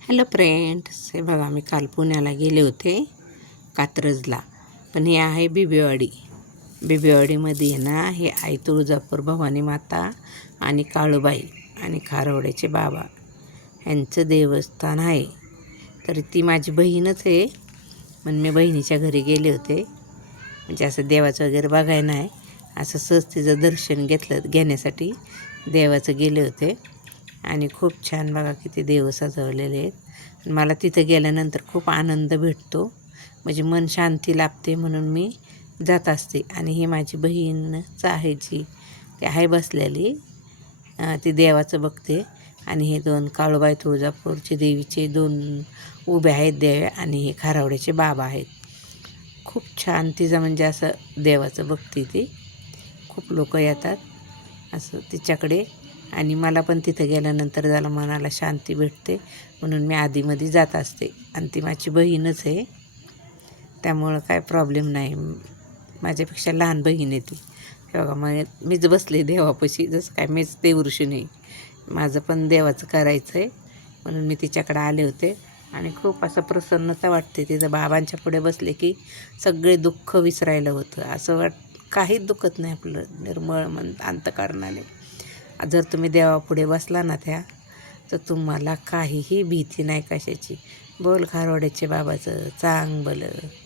Hello friends, हे बघा मी काल पुण्याला गेले होते कात्रजला. पण हे आहे बिबेवाडी. बिबेवाडीमध्ये ना हे आई तुळजापूर भवानी माता आणि काळूबाई आणि खारवड्याचे बाबा यांचं देवस्थान आहे. तर ती माझी बहीणच आहे. पण मी बहिणीच्या घरी गेले होते, म्हणजे असं देवाचं वगैरे बघायला नाही, असं सहज तिचं दर्शन घेण्यासाठी देवाचं गेले होते. आणि खूप छान बघा किती देव सजवलेले आहेत. मला तिथं गेल्यानंतर खूप आनंद भेटतो, म्हणजे मन शांती लाभते, म्हणून मी जात असते. आणि ही माझी बहीणच आहे, जी ती आहे बसलेली, ती देवाचं बघते. आणि हे दोन काळूबाई तुळजापूरचे देवीचे दोन उभे आहेत देव, आणि हे खारावड्याचे बाबा आहेत. खूप छान तिचं म्हणजे असं देवाचं बघते ती. खूप लोक येतात असं तिच्याकडे. आणि मला पण तिथं गेल्यानंतर जरा मनाला शांती भेटते, म्हणून मी आधीमध्ये जात असते. आणि ती माझी बहीणच आहे, त्यामुळं काय प्रॉब्लेम नाही. माझ्यापेक्षा लहान बहीण आहे ती. हे बघा, मग मीच बसले देवापाशी, जसं काय मीच देवऋषी नाही. माझं पण देवाचं करायचं आहे, म्हणून मी तिच्याकडे आले होते. आणि खूप असं प्रसन्नता वाटते तिथं बाबांच्या पुढे बसले की सगळे दुःख विसरायला होतं. असं काहीच दुखत नाही आपलं, निर्मळ मन अंतःकरणाने. जर तुम्ही देवापुढे बसला ना तर तुम्हाला काहीही भीती नाही कशाची. बोल खारवड्याचे बाबाचं चांग भलं.